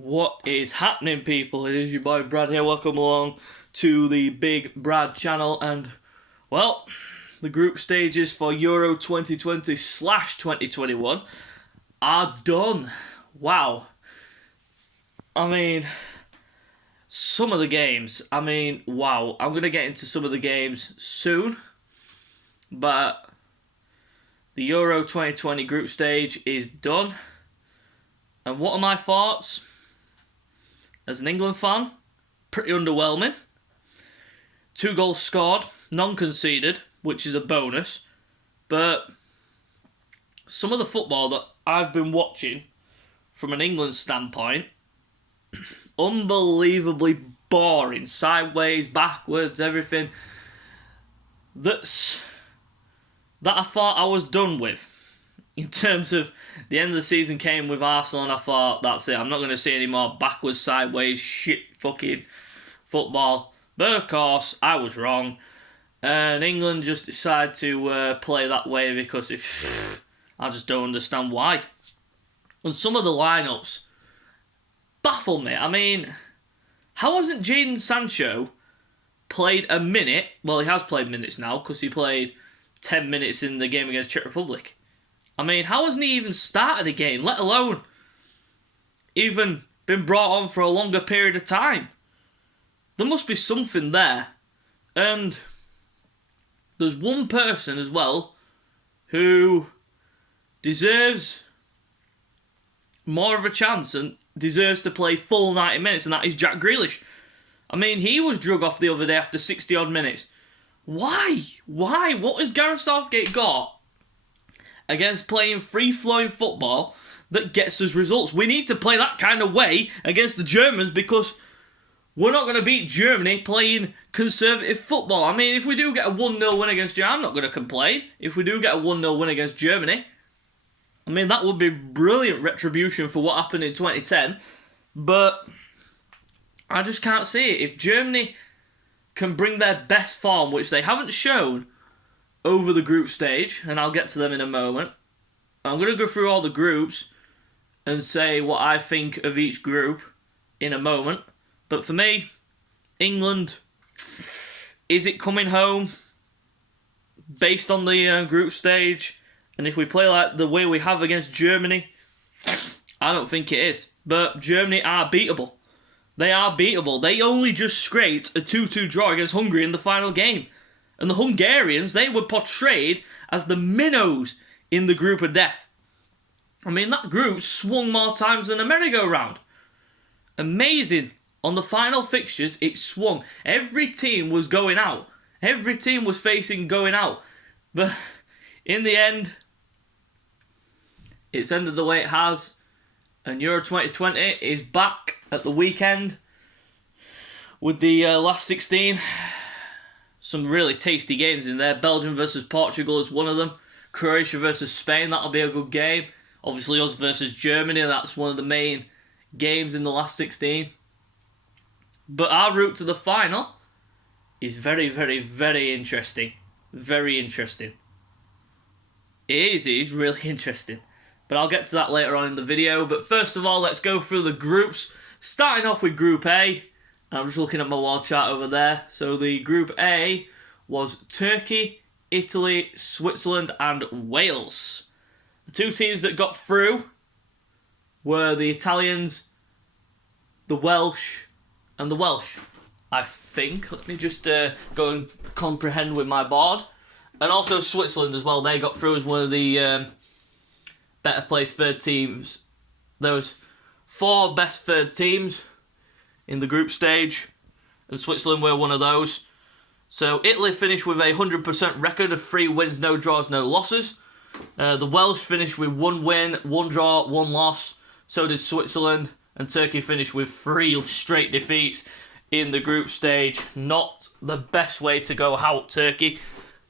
What is happening, people? It is your boy Brad here. Welcome along to the Big Brad channel. And, well, the group stages for Euro 2020/2021 are done. Wow. I mean, some of the games, wow. I'm going to get into some of the games soon. But the Euro 2020 group stage is done. And what are my thoughts? As an England fan, pretty underwhelming. 2 goals scored, none conceded, which is a bonus. But some of the football that I've been watching from an England standpoint, unbelievably boring. Sideways, backwards, everything. That I thought I was done with. In terms of the end of the season came with Arsenal, and I thought, that's it. I'm not going to see any more backwards, sideways, shit fucking football. But of course, I was wrong. And England just decided to play that way because I just don't understand why. And some of the lineups baffle me. I mean, how hasn't Jadon Sancho played a minute? Well, he has played minutes now because he played 10 minutes in the game against Czech Republic. I mean, how hasn't he even started a game, let alone even been brought on for a longer period of time? There must be something there. And there's one person as well who deserves more of a chance and deserves to play full 90 minutes, and that is Jack Grealish. I mean, he was drug off the other day after 60-odd minutes. Why? Why? What has Gareth Southgate got against playing free-flowing football that gets us results? We need to play that kind of way against the Germans because we're not going to beat Germany playing conservative football. I mean, if we do get a 1-0 win against Germany, I'm not going to complain. If we do get a 1-0 win against Germany, I mean, that would be brilliant retribution for what happened in 2010. But I just can't see it. If Germany can bring their best form, which they haven't shown over the group stage, and I'll get to them in a moment. I'm going to go through all the groups and say what I think of each group in a moment. But for me, England, is it coming home based on the group stage? And if we play like the way we have against Germany, I don't think it is. But Germany are beatable. They are beatable. They only just scraped a 2-2 draw against Hungary in the final game. And the Hungarians, they were portrayed as the minnows in the group of death. I mean, that group swung more times than a merry-go-round. Amazing. On the final fixtures, it swung. Every team was going out. Every team was facing going out. But in the end, it's ended the way it has. And Euro 2020 is back at the weekend with the last 16. Some really tasty games in there. Belgium versus Portugal is one of them. Croatia versus Spain, that'll be a good game. Obviously us versus Germany, that's one of the main games in the last 16. But our route to the final is very, very, very interesting. Very interesting. It is really interesting. But I'll get to that later on in the video. But first of all, let's go through the groups. Starting off with Group A. I'm just looking at my wall chart over there. So the Group A was Turkey, Italy, Switzerland and Wales. The 2 teams that got through were the Italians, the Welsh and the Welsh, I think. Let me just go and comprehend with my board. And also Switzerland as well. They got through as one of the better placed third teams. There was 4 best third teams in the group stage, and Switzerland were one of those. So Italy finished with a 100% record of 3 wins, no draws, no losses. The Welsh finished with 1 win, 1 draw, 1 loss. So did Switzerland, and Turkey finished with 3 straight defeats in the group stage. Not the best way to go out, Turkey.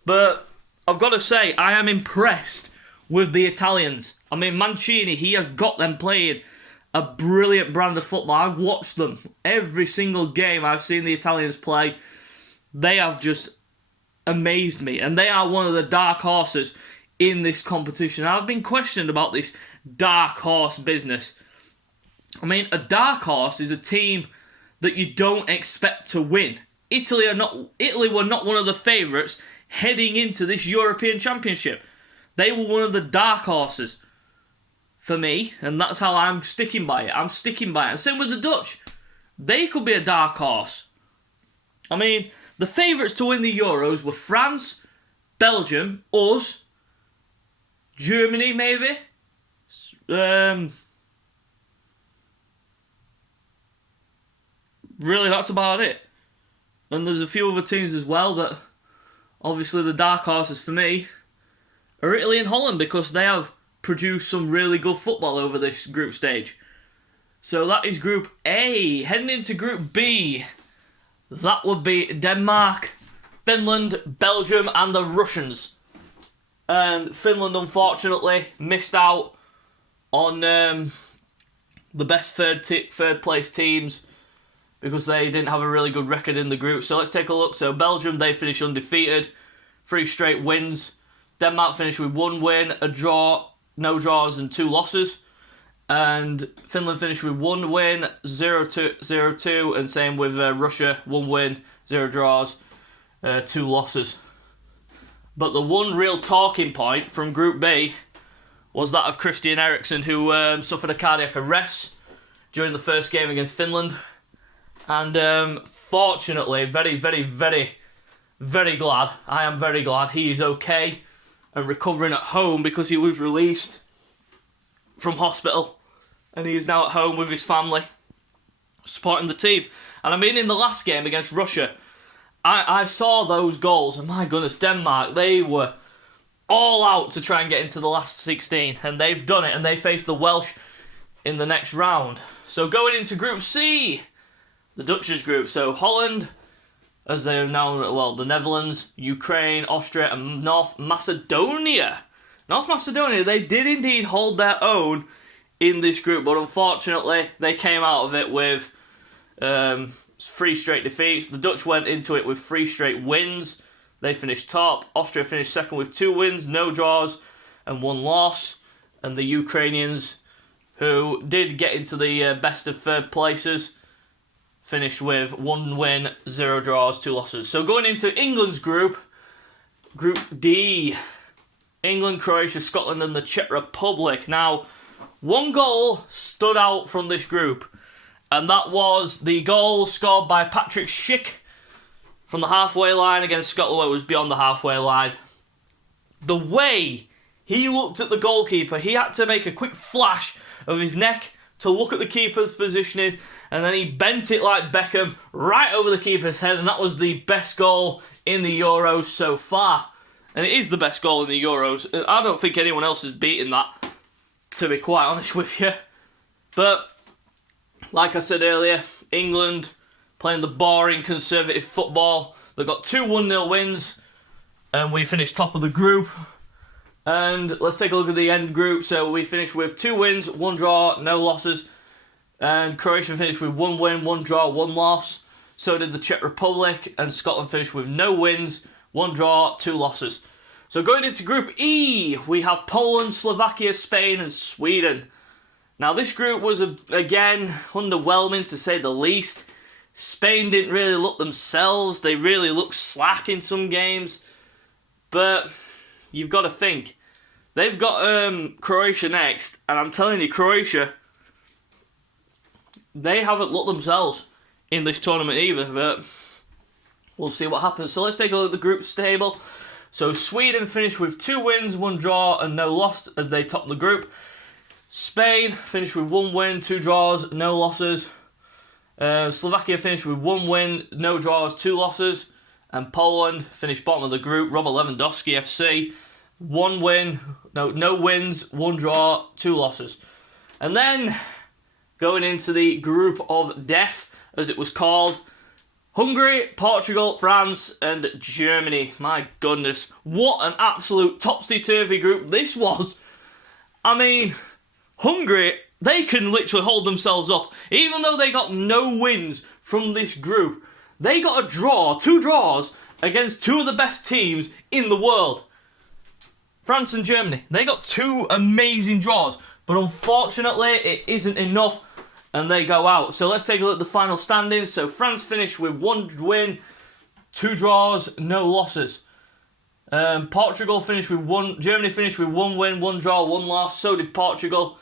But I've got to say, I am impressed with the Italians. I mean, Mancini, he has got them playing a brilliant brand of football. I've watched them every single game I've seen the Italians play. They have just amazed me, and they are one of the dark horses in this competition. I've been questioned about this dark horse business. I mean, a dark horse is a team that you don't expect to win. Italy were not one of the favourites heading into this European Championship. They were one of the dark horses for me, and that's how I'm sticking by it. I'm sticking by it. And same with the Dutch. They could be a dark horse. I mean, the favourites to win the Euros were France, Belgium, us, Germany maybe. Really, that's about it. And there's a few other teams as well, but obviously the dark horses for me are Italy and Holland, because they have produced some really good football over this group stage. So that is Group A. Heading into Group B, that would be Denmark, Finland, Belgium and the Russians. And Finland unfortunately missed out on the best third place teams, because they didn't have a really good record in the group. So let's take a look. So Belgium, they finished undefeated, 3 straight wins. Denmark finished with 1 win, a draw, no draws and 2 losses. And Finland finished with 1 win, 0-2, and same with Russia, 1 win, 0 draws, 2 losses. But the one real talking point from Group B was that of Christian Eriksen, who suffered a cardiac arrest during the first game against Finland. And fortunately, very, very, very, very glad, I am very glad he is okay and recovering at home, because he was released from hospital and he is now at home with his family supporting the team. And I mean, in the last game against Russia, I saw those goals, and my goodness, Denmark, they were all out to try and get into the last 16, and they've done it, and they face the Welsh in the next round. So going into Group C, the Dutch's group, so Holland, as they are now, well, the Netherlands, Ukraine, Austria, and North Macedonia. North Macedonia, they did indeed hold their own in this group, but unfortunately, they came out of it with 3 straight defeats. The Dutch went into it with 3 straight wins. They finished top. Austria finished second with 2 wins, no draws, and 1 loss. And the Ukrainians, who did get into the best of third places, finished with 1 win, 0 draws, 2 losses. So going into England's group, Group D, England, Croatia, Scotland and the Czech Republic. Now, 1 goal stood out from this group, and that was the goal scored by Patrick Schick from the halfway line against Scotland, where it was beyond the halfway line. The way he looked at the goalkeeper, he had to make a quick flash of his neck to look at the keeper's positioning, and then he bent it like Beckham right over the keeper's head, and that was the best goal in the Euros so far. And it is the best goal in the Euros. I don't think anyone else has beaten that, to be quite honest with you. But, like I said earlier, England playing the boring, conservative football. They got 2 1-0 wins, and we finished top of the group. And let's take a look at the end group. So we finished with 2 wins, 1 draw, no losses. And Croatia finished with 1 win, 1 draw, 1 loss. So did the Czech Republic, and Scotland finished with no wins, 1 draw, 2 losses. So going into Group E, we have Poland, Slovakia, Spain and Sweden. Now this group was, again, underwhelming to say the least. Spain didn't really look themselves. They really looked slack in some games. But you've got to think, they've got Croatia next, and I'm telling you, Croatia, they haven't looked themselves in this tournament either, but we'll see what happens. So let's take a look at the group table. So Sweden finished with 2 wins, 1 draw and no loss as they top the group. Spain finished with 1 win, 2 draws, no losses. Slovakia finished with 1 win, no draws, 2 losses. And Poland finished bottom of the group. Robert Lewandowski FC, 1 win, no wins, 1 draw, 2 losses. And then going into the group of death, as it was called, Hungary, Portugal, France and Germany. My goodness, what an absolute topsy-turvy group this was. I mean, Hungary, they can literally hold themselves up. Even though they got no wins from this group, they got a draw, 2 draws, against 2 of the best teams in the world. France and Germany, they got 2 amazing draws, but unfortunately it isn't enough and they go out. So let's take a look at the final standings. So France finished with 1 win, 2 draws, no losses. Portugal finished with 1. Germany finished with 1 win, 1 draw, 1 loss. So did Portugal.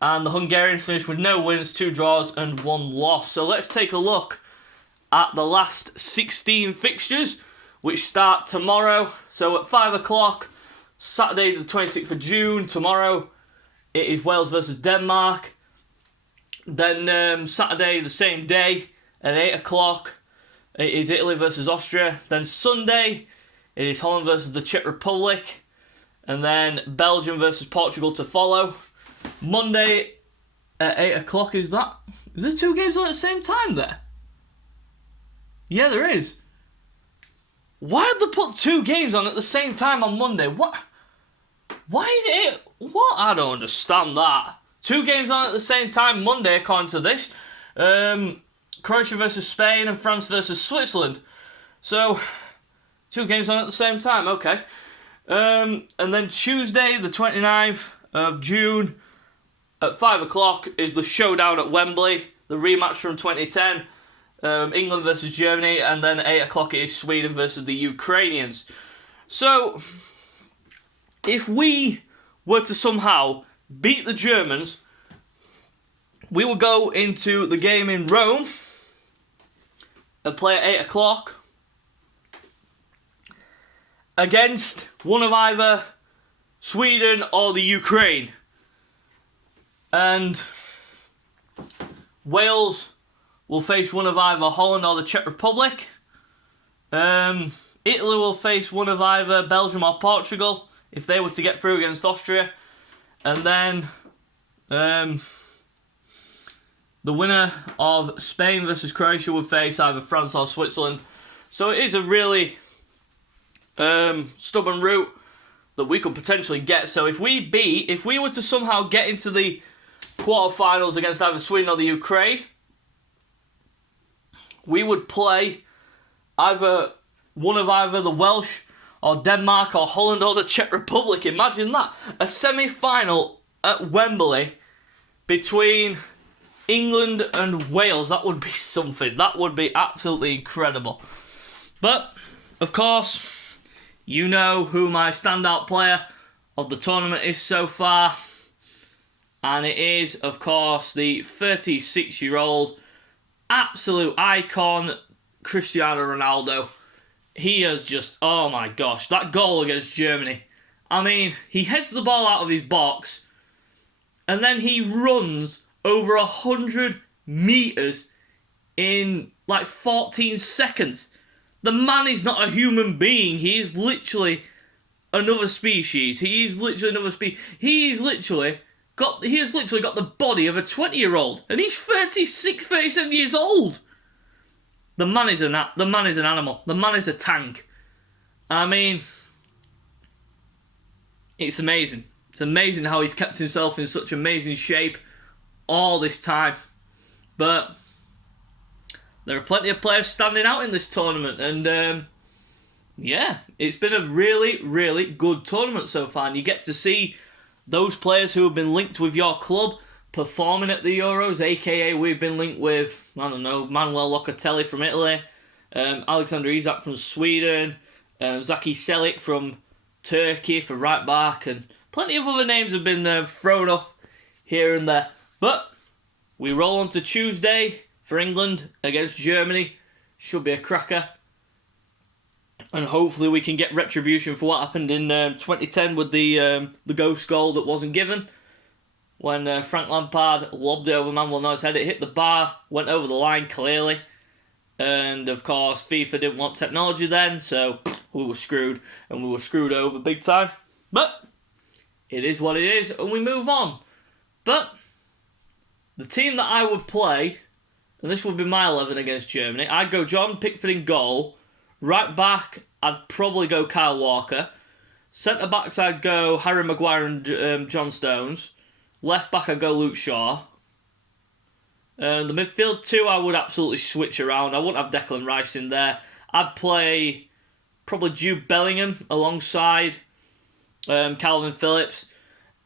And the Hungarians finished with no wins, 2 draws, and 1 loss. So let's take a look at the last 16 fixtures, which start tomorrow. So at 5 o'clock, Saturday the 26th of June, tomorrow, it is Wales versus Denmark. Then Saturday, the same day, at 8 o'clock, it is Italy versus Austria. Then Sunday, it is Holland versus the Czech Republic. And then Belgium versus Portugal to follow. Monday at 8 o'clock, is there 2 games on at the same time there? Yeah, there is. Why have they put 2 games on at the same time on Monday? What? Why is it? What? I don't understand that. 2 games on at the same time Monday, according to this. Croatia versus Spain and France versus Switzerland. So, 2 games on at the same time, okay. And then Tuesday, the 29th of June, at 5 o'clock, is the showdown at Wembley, the rematch from 2010. England versus Germany, and then at 8 o'clock it is Sweden versus the Ukrainians. So, if we were to somehow beat the Germans, we would go into the game in Rome and play at 8 o'clock against one of either Sweden or the Ukraine. And Wales will face one of either Holland or the Czech Republic. Italy will face one of either Belgium or Portugal if they were to get through against Austria. And then the winner of Spain versus Croatia would face either France or Switzerland. So it is a really stubborn route that we could potentially get. So if we were to somehow get into the quarterfinals against either Sweden or the Ukraine, we would play either one of either the Welsh or Denmark or Holland or the Czech Republic. Imagine that. A semi-final at Wembley between England and Wales. That would be something. That would be absolutely incredible. But, of course, you know who my standout player of the tournament is so far. And it is, of course, the 36-year-old absolute icon, Cristiano Ronaldo. He has just, oh my gosh, that goal against Germany. I mean, he heads the ball out of his box and then he runs over 100 metres in like 14 seconds. The man is not a human being. He is literally another species. He has literally got the body of a 20-year-old, and he's 36, 37 years old. The man is an animal. The man is a tank. I mean, it's amazing. It's amazing how he's kept himself in such amazing shape all this time. But there are plenty of players standing out in this tournament, and yeah, it's been a really, really good tournament so far, and you get to see those players who have been linked with your club performing at the Euros, aka we've been linked with, I don't know, Manuel Locatelli from Italy, Alexander Isak from Sweden, Zaki Çelik from Turkey for right back, and plenty of other names have been thrown up here and there. But we roll on to Tuesday for England against Germany. Should be a cracker. And hopefully we can get retribution for what happened in 2010 with the ghost goal that wasn't given. When Frank Lampard lobbed it over Manuel Neuer's head, it hit the bar, went over the line clearly. And of course, FIFA didn't want technology then, so we were screwed. And we were screwed over big time. But it is what it is, and we move on. But the team that I would play, and this would be my 11 against Germany, I'd go John Pickford in goal. Right back, I'd probably go Kyle Walker. Centre backs, I'd go Harry Maguire and John Stones. Left back, I'd go Luke Shaw. The midfield two, I would absolutely switch around. I wouldn't have Declan Rice in there. I'd play probably Jude Bellingham alongside Calvin Phillips.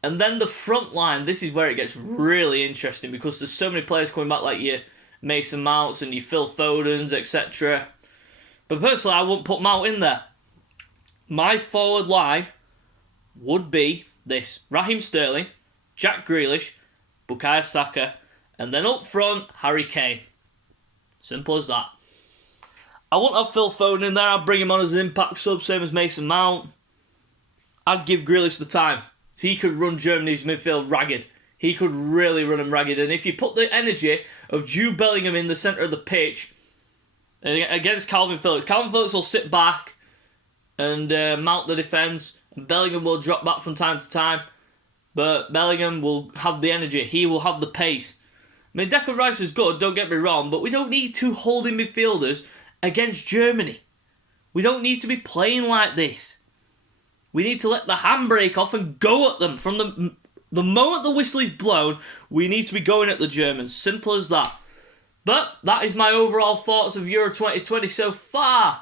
And then the front line, this is where it gets really interesting because there's so many players coming back like your Mason Mounts and your Phil Fodens, etc. But personally, I wouldn't put Mount in there. My forward line would be this: Raheem Sterling, Jack Grealish, Bukayo Saka, and then up front, Harry Kane. Simple as that. I wouldn't have Phil Foden in there. I'd bring him on as an impact sub, same as Mason Mount. I'd give Grealish the time. So he could run Germany's midfield ragged. He could really run them ragged. And if you put the energy of Jude Bellingham in the centre of the pitch against Calvin Phillips will sit back and mount the defence. And Bellingham will drop back from time to time. But Bellingham will have the energy. He will have the pace. I mean, Declan Rice is good, don't get me wrong, but we don't need two holding midfielders against Germany. We don't need to be playing like this. We need to let the handbrake off and go at them. From the moment the whistle is blown, we need to be going at the Germans. Simple as that. But that is my overall thoughts of Euro 2020 so far.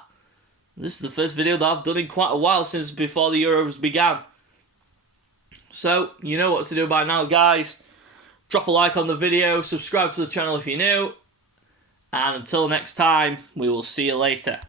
This is the first video that I've done in quite a while since before the Euros began. So, you know what to do by now, guys. Drop a like on the video, subscribe to the channel if you're new, and until next time, we will see you later.